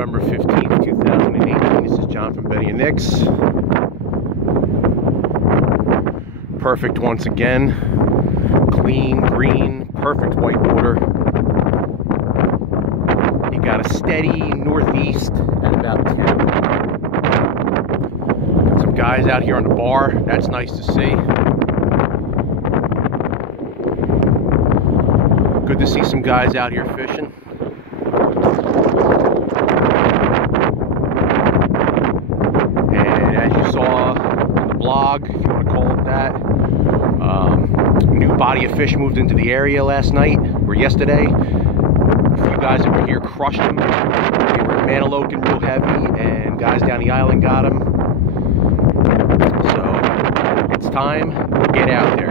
November 15th, 2018. This is John from Betty and Nick's. Perfect once again. Clean, green, perfect white water. You got a steady northeast at about 10. Got some guys out here on the bar. That's nice to see. Good to see some guys out here fishing. And as you saw in the blog, if you want to call it that, new body of fish moved into the area last night, or yesterday. A few guys that were here crushed them. They were mantaloking real heavy, and guys down the island got them. So it's time to get out there.